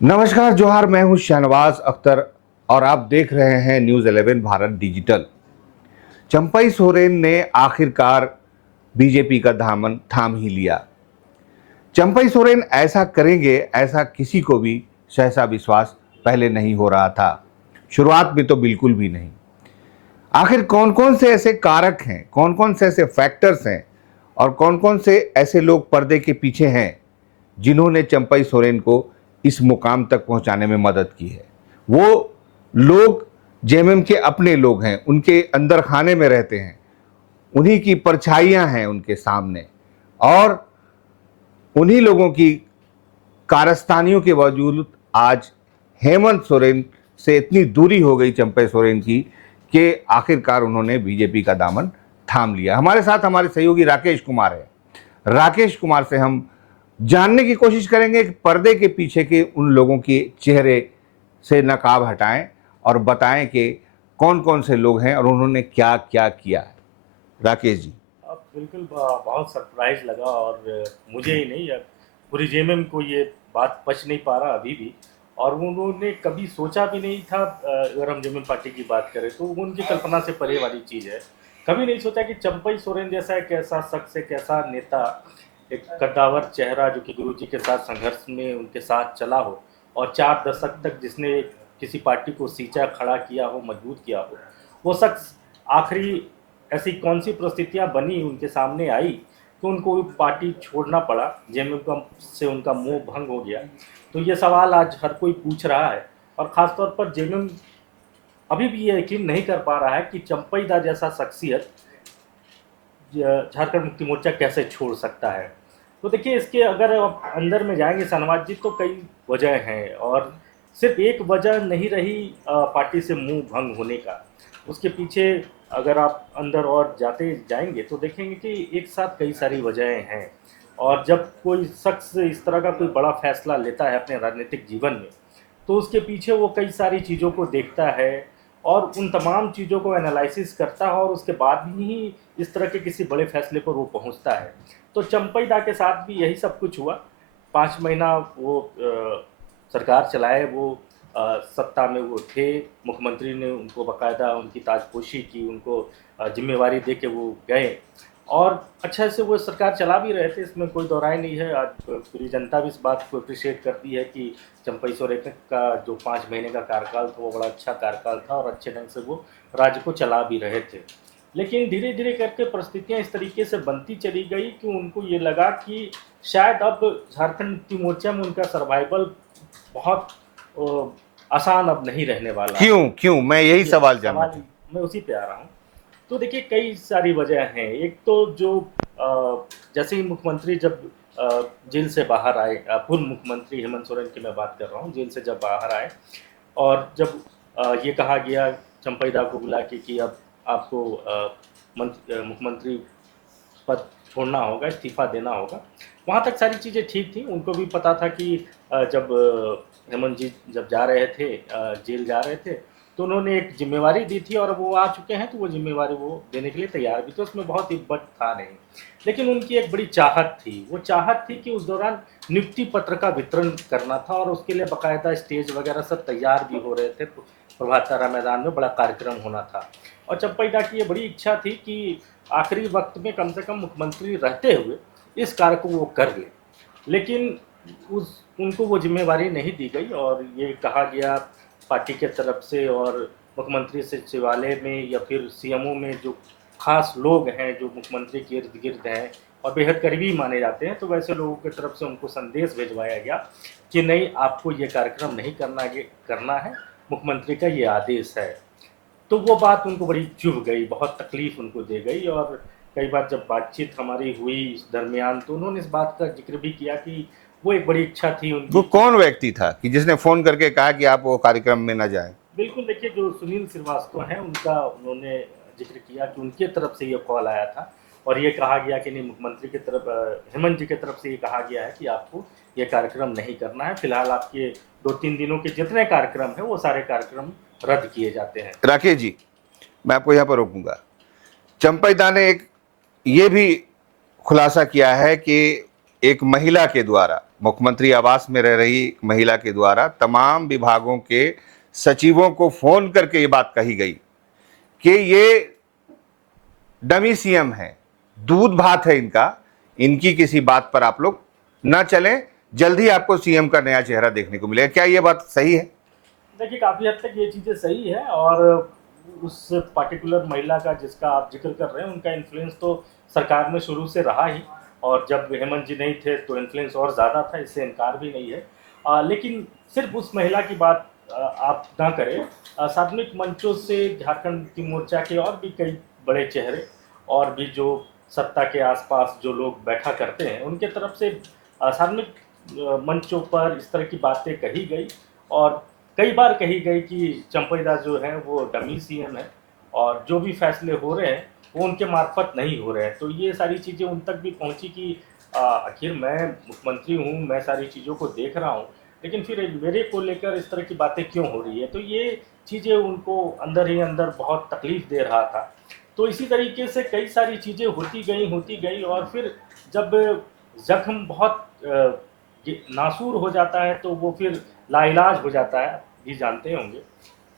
नमस्कार जोहार, मैं हूं शहनवाज अख्तर और आप देख रहे हैं न्यूज़ 11 भारत डिजिटल। चंपई सोरेन ने आखिरकार बीजेपी का दामन थाम ही लिया। चंपई सोरेन ऐसा करेंगे, ऐसा किसी को भी सहसा विश्वास पहले नहीं हो रहा था। शुरुआत में तो बिल्कुल भी नहीं। आखिर कौन कौन से ऐसे कारक हैं, कौन कौन से ऐसे फैक्टर्स हैं और कौन कौन से ऐसे लोग पर्दे के पीछे हैं जिन्होंने चंपई सोरेन को इस मुकाम तक पहुंचाने में मदद की है। वो लोग जेएमएम के अपने लोग हैं, उनके अंदर खाने में रहते हैं, उन्हीं की परछाइयां हैं उनके सामने, और उन्हीं लोगों की कारस्तानियों के बावजूद आज हेमंत सोरेन से इतनी दूरी हो गई चंपई सोरेन की कि आखिरकार उन्होंने बीजेपी का दामन थाम लिया। हमारे साथ हमारे सहयोगी राकेश कुमार है। राकेश कुमार से हम जानने की कोशिश करेंगे कि पर्दे के पीछे के उन लोगों के चेहरे से नकाब हटाएं और बताएं कि कौन कौन से लोग हैं और उन्होंने क्या क्या किया है। राकेश जी। अब बिल्कुल बहुत सरप्राइज लगा और मुझे ही नहीं, अब पूरी जेएमएम को ये बात पच नहीं पा रहा अभी भी। और उन्होंने कभी सोचा भी नहीं था, अगर हम जेएमएम पार्टी की बात करें तो वो उनकी कल्पना से परे वाली चीज़ है। कभी नहीं सोचा कि चंपई सोरेन जैसा एक ऐसा शख्स, एक ऐसा नेता, एक कद्दावर चेहरा जो कि गुरुजी के साथ संघर्ष में उनके साथ चला हो और 4 दशक तक जिसने किसी पार्टी को सींचा, खड़ा किया हो, मजबूत किया हो, वो शख्स आखिरी ऐसी कौन सी परिस्थितियां बनी, उनके सामने आई कि उनको पार्टी छोड़ना पड़ा, जेएमएम से उनका मोह भंग हो गया। तो ये सवाल आज हर कोई पूछ रहा है और ख़ासतौर पर जेएमएम अभी भी ये यकीन नहीं कर पा रहा है कि चंपई दा जैसा शख्सियत झारखंड मुक्ति मोर्चा कैसे छोड़ सकता है। तो देखिए, इसके अगर आप अंदर में जाएंगे शहनवाज जी, तो कई वजह हैं और सिर्फ एक वजह नहीं रही पार्टी से मुंह भंग होने का। उसके पीछे अगर आप अंदर और जाते जाएंगे तो देखेंगे कि एक साथ कई सारी वजहें हैं। और जब कोई शख्स इस तरह का कोई बड़ा फैसला लेता है अपने राजनीतिक जीवन में, तो उसके पीछे वो कई सारी चीज़ों को देखता है और उन तमाम चीज़ों को एनालिसिस करता है और उसके बाद ही इस तरह के किसी बड़े फैसले पर वो पहुंचता है। तो चंपई दा के साथ भी यही सब कुछ हुआ। 5 महीना वो सरकार चलाए, वो सत्ता में वो थे, मुख्यमंत्री ने उनको बाकायदा उनकी ताजपोशी की, उनको जिम्मेवारी दे के वो गए और अच्छा से वो सरकार चला भी रहे थे, इसमें कोई दो राय नहीं है। आज पूरी जनता भी इस बात को अप्रिशिएट करती है कि चंपई सोरेन का जो 5 महीने का कार्यकाल था वो बड़ा अच्छा कार्यकाल था और अच्छे ढंग से वो राज्य को चला भी रहे थे। लेकिन धीरे धीरे करके परिस्थितियां इस तरीके से बनती चली गई कि उनको ये लगा कि शायद अब झारखंड मुक्ति मोर्चा में उनका सर्वाइवल बहुत आसान अब नहीं रहने वाला है। क्यों क्यों मैं यही देखिए, सवाल जानना सवाल चाहता मैं उसी पे आ रहा हूँ। तो देखिए, कई सारी वजह हैं। एक तो जो जैसे ही मुख्यमंत्री जब जेल से बाहर आए, पूर्व मुख्यमंत्री हेमंत सोरेन की मैं बात कर रहा हूँ, जेल से जब बाहर आए और जब ये कहा गया चंपई दा को बुला के कि अब आपको मुख्यमंत्री पद छोड़ना होगा, इस्तीफा देना होगा, वहाँ तक सारी चीज़ें ठीक थी। उनको भी पता था कि जब हेमंत जी जब जा रहे थे, जेल जा रहे थे, तो उन्होंने एक जिम्मेवारी दी थी और वो आ चुके हैं, तो वो जिम्मेवारी वो देने के लिए तैयार भी थे, उसमें बहुत इब्बत था नहीं। लेकिन उनकी एक बड़ी चाहत थी, वो चाहत थी कि उस दौरान नियुक्ति पत्र का वितरण करना था और उसके लिए बाकायदा स्टेज वगैरह सब तैयार भी हो रहे थे, प्रभात तारा मैदान में बड़ा कार्यक्रम होना था। और चंपई दा की ये बड़ी इच्छा थी कि आखिरी वक्त में कम से कम मुख्यमंत्री रहते हुए इस कार्य को वो कर ले। लेकिन उस उनको वो जिम्मेवारी नहीं दी गई और ये कहा गया पार्टी के तरफ से और मुख्यमंत्री सचिवालय में या फिर सीएमओ में जो खास लोग हैं जो मुख्यमंत्री के इर्द गिर्द हैं और बेहद करीबी माने जाते हैं, तो वैसे लोगों की तरफ से उनको संदेश भिजवाया गया कि नहीं, आपको ये कार्यक्रम नहीं करना है, मुख्यमंत्री का ये आदेश है। तो वो बात उनको बड़ी चुभ गई, बहुत तकलीफ उनको दे गई। और कई बार जब बातचीत हमारी हुई इस दरमियान, तो उन्होंने इस बात का जिक्र भी किया कि वो एक बड़ी इच्छा थी हूं। वो उनकी। कौन व्यक्ति था कि जिसने फोन करके कहा कि आप वो कार्यक्रम में न जाएं? बिल्कुल, देखिए, जो सुनील श्रीवास्तव हैं उनका उन्होंने जिक्र किया कि उनके तरफ से ये कॉल आया था और ये कहा गया कि नहीं, मुख्यमंत्री की तरफ हेमंत जी की तरफ से ये कहा गया है कि आपको ये कार्यक्रम नहीं करना है, फिलहाल आपके 2-3 दिनों के जितने कार्यक्रम हैं वो सारे कार्यक्रम रद्द किए जाते हैं। राकेश जी, मैं आपको यहाँ पर रोकूंगा। चंपई दा ने एक ये भी खुलासा किया है कि एक महिला के द्वारा, मुख्यमंत्री आवास में रह रही एक महिला के द्वारा तमाम विभागों के सचिवों को फोन करके ये बात कही गई कि ये डमी सीएम है, दूध भात है इनका, इनकी किसी बात पर आप लोग ना चलें, जल्द ही आपको सीएम का नया चेहरा देखने को मिलेगा। क्या ये बात सही है? देखिए, काफ़ी हद तक ये चीज़ें सही है, और उस पर्टिकुलर महिला का जिसका आप जिक्र कर रहे हैं, उनका इन्फ्लुएंस तो सरकार में शुरू से रहा ही, और जब हेमंत जी नहीं थे तो इन्फ्लुएंस और ज़्यादा था, इससे इनकार भी नहीं है। लेकिन सिर्फ उस महिला की बात आप ना करें, सार्वजनिक मंचों से झारखंड मुक्ति मोर्चा के और भी कई बड़े चेहरे और भी जो सत्ता के आसपास जो लोग बैठा करते हैं, उनके तरफ से सार्वजनिक मंचों पर इस तरह की बातें कही गई, और कई बार कही गई कि चंपई दास जो है वो डमी सीएम है, और जो भी फैसले हो रहे हैं वो उनके मार्फत नहीं हो रहे हैं। तो ये सारी चीज़ें उन तक भी पहुंची कि आखिर मैं मुख्यमंत्री हूँ, मैं सारी चीज़ों को देख रहा हूँ, लेकिन फिर मेरे को लेकर इस तरह की बातें क्यों हो रही है। तो ये चीज़ें उनको अंदर ही अंदर बहुत तकलीफ दे रहा था। तो इसी तरीके से कई सारी चीज़ें होती गई, और फिर जब जख्म बहुत नासूर हो जाता है तो वो फिर लाइलाज हो जाता है, भी जानते होंगे।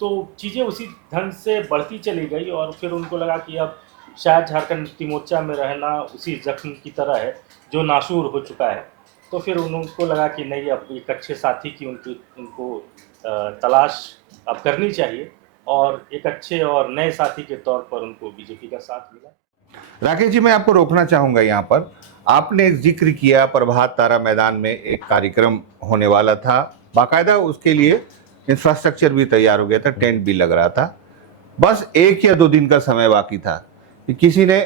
तो चीज़ें उसी ढंग से बढ़ती चली गई, और फिर उनको लगा कि अब शायद झारखंड मुक्ति मोर्चा में रहना उसी जख्म की तरह है जो नासूर हो चुका है। तो फिर उनको लगा कि नहीं, अब एक अच्छे साथी की उनको तलाश अब करनी चाहिए, और एक अच्छे और नए साथी के तौर पर उनको बीजेपी का साथ मिला। राकेश जी, मैं आपको रोकना चाहूंगा यहाँ पर। आपने एक जिक्र किया प्रभात तारा मैदान में एक कार्यक्रम होने वाला था, बाकायदा उसके लिए इंफ्रास्ट्रक्चर भी तैयार हो गया था, टेंट भी लग रहा था, बस 1 या 2 दिन का समय बाकी था कि किसी ने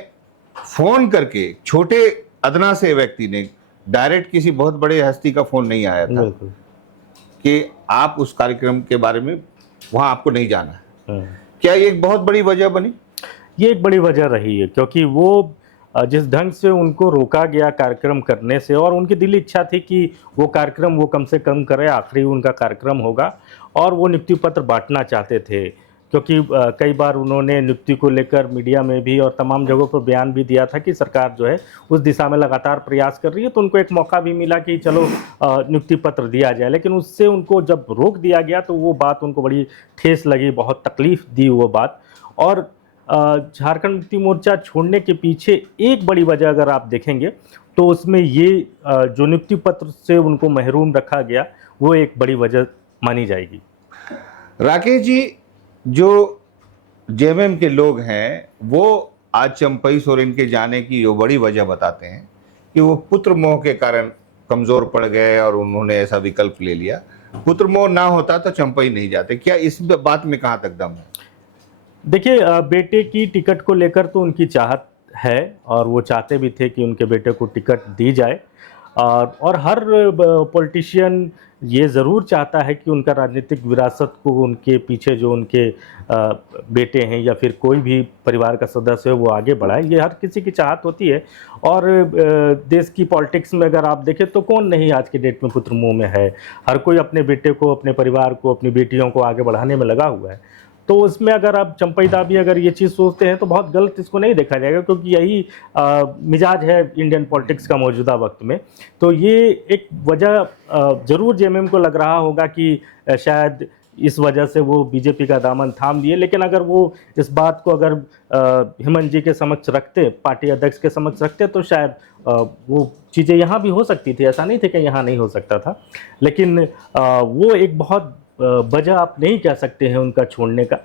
फोन करके, छोटे अदना से व्यक्ति ने, डायरेक्ट किसी बहुत बड़े हस्ती का फोन नहीं आया था कि आप उस कार्यक्रम के बारे में वहां आपको नहीं जाना है। क्या ये एक बहुत बड़ी वजह बनी? ये एक बड़ी वजह रही है, क्योंकि वो जिस ढंग से उनको रोका गया कार्यक्रम करने से, और उनकी दिली इच्छा थी कि वो कार्यक्रम वो कम से कम करे, आखिरी उनका कार्यक्रम होगा, और वो नियुक्ति पत्र बांटना चाहते थे, क्योंकि कई बार उन्होंने नियुक्ति को लेकर मीडिया में भी और तमाम जगहों पर बयान भी दिया था कि सरकार जो है उस दिशा में लगातार प्रयास कर रही है। तो उनको एक मौका भी मिला कि चलो नियुक्ति पत्र दिया जाए, लेकिन उससे उनको जब रोक दिया गया तो वो बात उनको बड़ी ठेस लगी, बहुत तकलीफ दी वो बात। और झारखंड मुक्ति मोर्चा छोड़ने के पीछे एक बड़ी वजह अगर आप देखेंगे तो उसमें ये जो नियुक्ति पत्र से उनको महरूम रखा गया, वो एक बड़ी वजह मानी जाएगी। राकेश जी, जो जेएमएम के लोग हैं वो आज चंपई सोरेन के जाने की जो बड़ी वजह बताते हैं कि वो पुत्र मोह के कारण कमजोर पड़ गए और उन्होंने ऐसा विकल्प ले लिया। पुत्र मोह ना होता तो चंपई नहीं जाते। क्या इस बात में कहाँ तक दम है? देखिए, बेटे की टिकट को लेकर तो उनकी चाहत है, और वो चाहते भी थे कि उनके बेटे को टिकट दी जाए, और हर पॉलिटिशियन ये ज़रूर चाहता है कि उनका राजनीतिक विरासत को उनके पीछे जो उनके बेटे हैं या फिर कोई भी परिवार का सदस्य है वो आगे बढ़ाए। ये हर किसी की चाहत होती है, और देश की पॉलिटिक्स में अगर आप देखें तो कौन नहीं आज के डेट में पुत्र मोह में है। हर कोई अपने बेटे को, अपने परिवार को, अपनी बेटियों को आगे बढ़ाने में लगा हुआ है। तो उसमें अगर आप चंपई दा भी अगर ये चीज़ सोचते हैं तो बहुत गलत इसको नहीं देखा जाएगा, क्योंकि यही मिजाज है इंडियन पॉलिटिक्स का मौजूदा वक्त में। तो ये एक वजह ज़रूर जेएमएम को लग रहा होगा कि शायद इस वजह से वो बीजेपी का दामन थाम लिए, लेकिन अगर वो इस बात को अगर हेमंत जी के समक्ष रखते, पार्टी अध्यक्ष के समक्ष रखते, तो शायद वो चीज़ें यहाँ भी हो सकती थी। ऐसा नहीं थे कि यहाँ नहीं हो सकता था, लेकिन वो एक बहुत वजह आप नहीं कह सकते हैं उनका छोड़ने का,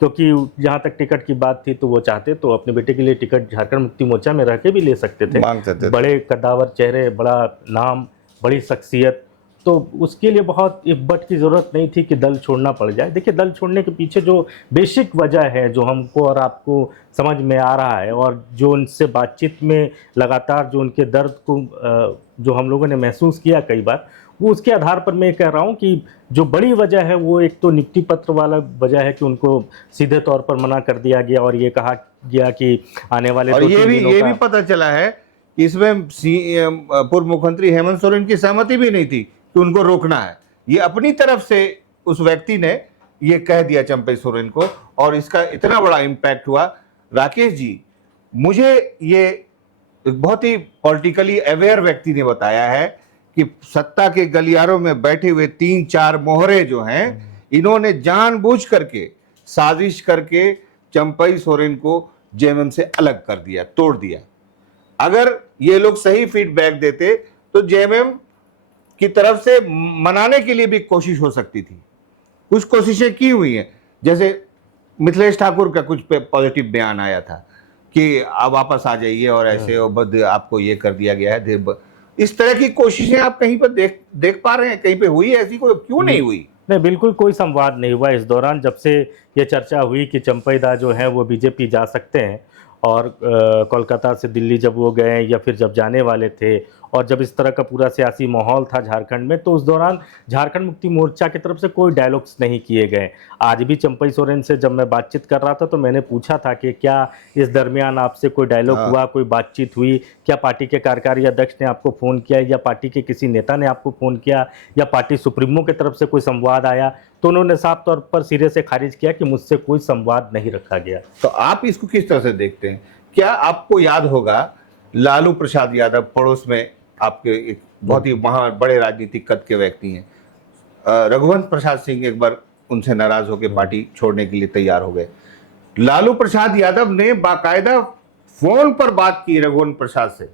क्योंकि जहाँ तक टिकट की बात थी तो वो चाहते तो अपने बेटे के लिए टिकट झारखंड मुक्ति मोर्चा में रह के भी ले सकते थे। मांग सकते थे। बड़े कद्दावर चेहरे, बड़ा नाम, बड़ी शख्सियत, तो उसके लिए बहुत इब्बट की ज़रूरत नहीं थी कि दल छोड़ना पड़ जाए। देखिए, दल छोड़ने के पीछे जो बेसिक वजह है, जो हमको और आपको समझ में आ रहा है, और जो उनसे बातचीत में लगातार जो उनके दर्द को जो हम लोगों ने महसूस किया कई बार, वो उसके आधार पर मैं कह रहा हूँ कि जो बड़ी वजह है वो एक तो नियुक्ति पत्र वाला वजह है कि उनको सीधे तौर पर मना कर दिया गया, और ये कहा गया कि आने वाले और ये भी पता चला है कि इसमें पूर्व मुख्यमंत्री हेमंत सोरेन की सहमति भी नहीं थी कि उनको रोकना है। ये अपनी तरफ से उस व्यक्ति ने ये कह दिया चंपई सोरेन को, और इसका इतना बड़ा इम्पैक्ट हुआ। राकेश जी, मुझे ये एक बहुत ही पॉलिटिकली अवेयर व्यक्ति ने बताया है कि सत्ता के गलियारों में बैठे हुए 3-4 मोहरे जो हैं, इन्होंने जानबूझ करके साजिश करके चंपई सोरेन को जेएमएम से अलग कर दिया, तोड़ दिया। अगर ये लोग सही फीडबैक देते तो जेएमएम की तरफ से मनाने के लिए भी कोशिश हो सकती थी। कुछ कोशिशें की हुई हैं, जैसे मिथिलेश ठाकुर का कुछ पॉजिटिव बयान आया था कि आप वापस आ जाइए और ऐसे और बद आपको ये कर दिया गया है। इस तरह की कोशिशें आप कहीं पर देख पा रहे हैं? कहीं पे हुई है ऐसी? कोई क्यों नहीं हुई? नहीं, बिल्कुल कोई संवाद नहीं हुआ इस दौरान। जब से ये चर्चा हुई कि चंपई दा जो है वो बीजेपी जा सकते हैं और कोलकाता से दिल्ली जब वो गए या फिर जब जाने वाले थे, और जब इस तरह का पूरा सियासी माहौल था झारखंड में, तो उस दौरान झारखंड मुक्ति मोर्चा की तरफ से कोई डायलॉग्स नहीं किए गए। आज भी चंपई सोरेन से जब मैं बातचीत कर रहा था तो मैंने पूछा था कि क्या इस दरमियान आपसे कोई डायलॉग हुआ, कोई बातचीत हुई, क्या पार्टी के कार्यकारी अध्यक्ष ने आपको फ़ोन किया या पार्टी के किसी नेता ने आपको फ़ोन किया या पार्टी सुप्रीमो की तरफ से कोई संवाद आया? तो उन्होंने साफ तौर पर सिरे से खारिज किया कि मुझसे कोई संवाद नहीं रखा गया। तो आप इसको किस तरह से देखते हैं? क्या आपको याद होगा लालू प्रसाद यादव, पड़ोस में आपके एक बहुत ही वहाँ बड़े राजनीतिक कद के व्यक्ति हैं, रघुवंश प्रसाद सिंह एक बार उनसे नाराज होकर पार्टी छोड़ने के लिए तैयार हो गए। लालू प्रसाद यादव ने बाकायदा फोन पर बात की रघुवंश प्रसाद से,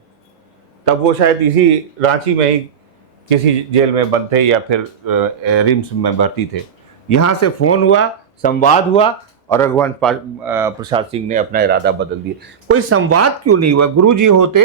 तब वो शायद इसी रांची में ही किसी जेल में बंद थे या फिर रिम्स में भर्ती थे। यहाँ से फोन हुआ, संवाद हुआ और रघुवंश प्रसाद सिंह ने अपना इरादा बदल दिया। कोई संवाद क्यों नहीं हुआ? गुरुजी होते,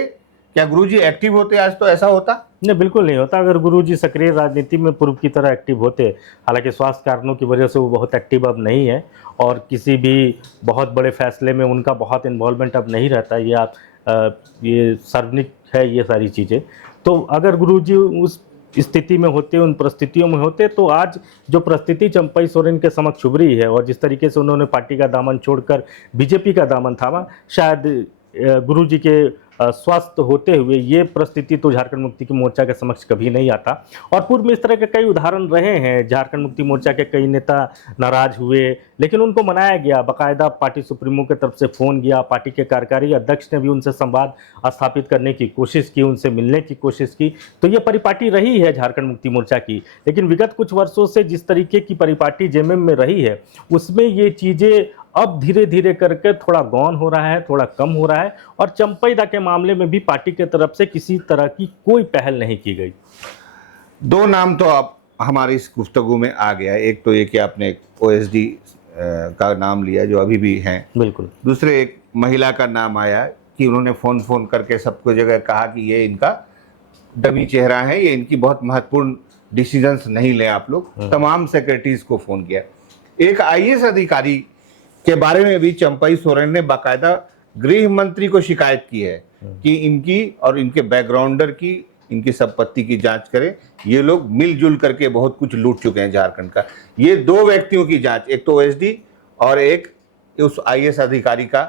क्या गुरुजी एक्टिव होते आज तो ऐसा होता? नहीं, बिल्कुल नहीं होता। अगर गुरुजी सक्रिय राजनीति में पूर्व की तरह एक्टिव होते, हालांकि स्वास्थ्य कारणों की वजह से वो बहुत एक्टिव अब नहीं है और किसी भी बहुत बड़े फैसले में उनका बहुत इन्वॉल्वमेंट अब नहीं रहता, ये सार्वजनिक है ये सारी चीज़ें। तो अगर गुरुजी उस स्थिति में होते, उन परिस्थितियों में होते, तो आज जो परिस्थिति चंपई सोरेन के समक्ष उभरी है और जिस तरीके से उन्होंने पार्टी का दामन छोड़कर बीजेपी का दामन थामा, शायद गुरुजी के स्वस्थ होते हुए ये परिस्थिति तो झारखंड मुक्ति की मोर्चा के समक्ष कभी नहीं आता। और पूर्व में इस तरह के कई उदाहरण रहे हैं। झारखंड मुक्ति मोर्चा के कई नेता नाराज हुए, लेकिन उनको मनाया गया। बाकायदा पार्टी सुप्रीमो की तरफ से फ़ोन गया, पार्टी के कार्यकारी अध्यक्ष ने भी उनसे संवाद स्थापित करने की कोशिश की, उनसे मिलने की कोशिश की। तो ये परिपाटी रही है झारखंड मुक्ति मोर्चा की। लेकिन विगत कुछ वर्षों से जिस तरीके की परिपाटी जेएमएम में रही है, उसमें ये चीज़ें अब धीरे धीरे करके थोड़ा गौन हो रहा है, थोड़ा कम हो रहा है। और चंपई दा के मामले में भी पार्टी की तरफ से किसी तरह की कोई पहल नहीं की गई। दो नाम तो आप हमारी इस गुफ्तगू में आ गया है। एक तो ये कि आपने ओएसडी का नाम लिया जो अभी भी हैं, बिल्कुल। दूसरे एक महिला का नाम आया कि उन्होंने फ़ोन करके सबको जगह कहा कि ये इनका डमी चेहरा है, ये इनकी बहुत महत्वपूर्ण डिसीजंस नहीं लें आप लोग। तमाम सेक्रेटरीज को फ़ोन किया। एक आईएएस अधिकारी के बारे में भी चंपई सोरेन ने बाकायदा गृह मंत्री को शिकायत की है कि इनकी और इनके बैकग्राउंडर की, इनकी संपत्ति की जांच करें। ये लोग मिलजुल करके बहुत कुछ लूट चुके हैं झारखंड का। ये दो व्यक्तियों की जांच, एक तो ओएसडी और एक उस आईएएस अधिकारी का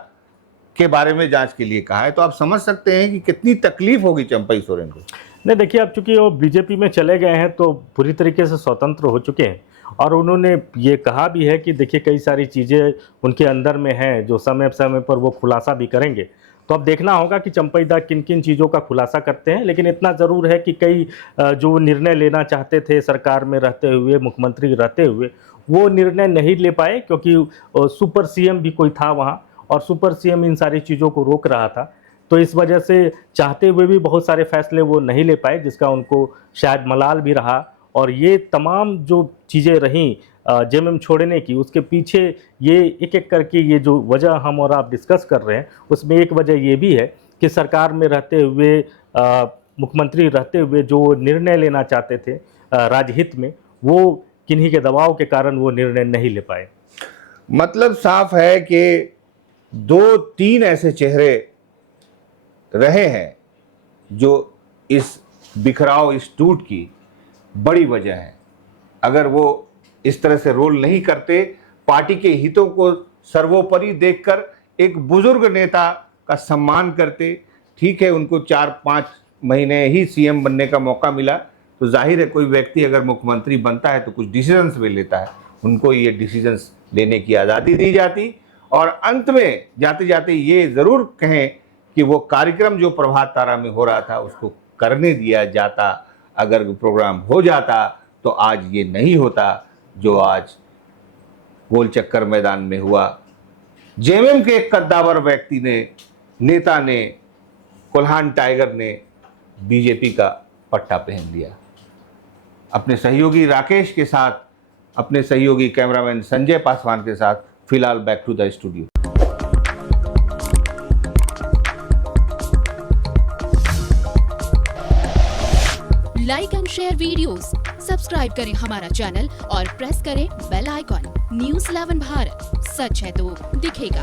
के बारे में जांच के लिए कहा है। तो आप समझ सकते हैं कि कितनी तकलीफ होगी चंपई सोरेन को। नहीं, देखिए, अब चूंकि वो बीजेपी में चले गए हैं तो पूरी तरीके से स्वतंत्र हो चुके हैं और उन्होंने ये कहा भी है कि देखिए कई सारी चीज़ें उनके अंदर में हैं जो समय समय पर वो खुलासा भी करेंगे। तो अब देखना होगा कि चंपई दा किन किन चीज़ों का खुलासा करते हैं। लेकिन इतना ज़रूर है कि कई जो निर्णय लेना चाहते थे सरकार में रहते हुए, मुख्यमंत्री रहते हुए, वो निर्णय नहीं ले पाए क्योंकि सुपर सीएम भी कोई था वहाँ और सुपर सीएम इन सारी चीज़ों को रोक रहा था। तो इस वजह से चाहते हुए भी बहुत सारे फैसले वो नहीं ले पाए, जिसका उनको शायद मलाल भी रहा। और ये तमाम जो चीज़ें रहीं जेएमएम छोड़ने की, उसके पीछे ये एक एक करके ये जो वजह हम और आप डिस्कस कर रहे हैं, उसमें एक वजह ये भी है कि सरकार में रहते हुए, मुख्यमंत्री रहते हुए जो निर्णय लेना चाहते थे राजहित में, वो किन्हीं के दबाव के कारण वो निर्णय नहीं ले पाए। मतलब साफ है कि 2-3 ऐसे चेहरे रहे हैं जो इस बिखराव, इस टूट की बड़ी वजह है। अगर वो इस तरह से रोल नहीं करते, पार्टी के हितों को सर्वोपरि देखकर एक बुजुर्ग नेता का सम्मान करते, ठीक है उनको 4-5 महीने ही सीएम बनने का मौका मिला, तो जाहिर है कोई व्यक्ति अगर मुख्यमंत्री बनता है तो कुछ डिसीजंस भी लेता है, उनको ये डिसीजंस लेने की आज़ादी दी जाती और अंत में जाते जाते ये ज़रूर कहें कि वो कार्यक्रम जो प्रभात तारा में हो रहा था उसको करने दिया जाता। अगर प्रोग्राम हो जाता तो आज ये नहीं होता जो आज गोल चक्कर मैदान में हुआ। जेएमएम के एक कद्दावर व्यक्ति ने, नेता ने, कोल्हान टाइगर ने बीजेपी का पट्टा पहन लिया। अपने सहयोगी राकेश के साथ, अपने सहयोगी कैमरामैन संजय पासवान के साथ फिलहाल back to the studio. Like and share videos, subscribe करें हमारा चैनल और प्रेस करें बेल आइकॉन। न्यूज़ 11 भारत, सच है तो दिखेगा।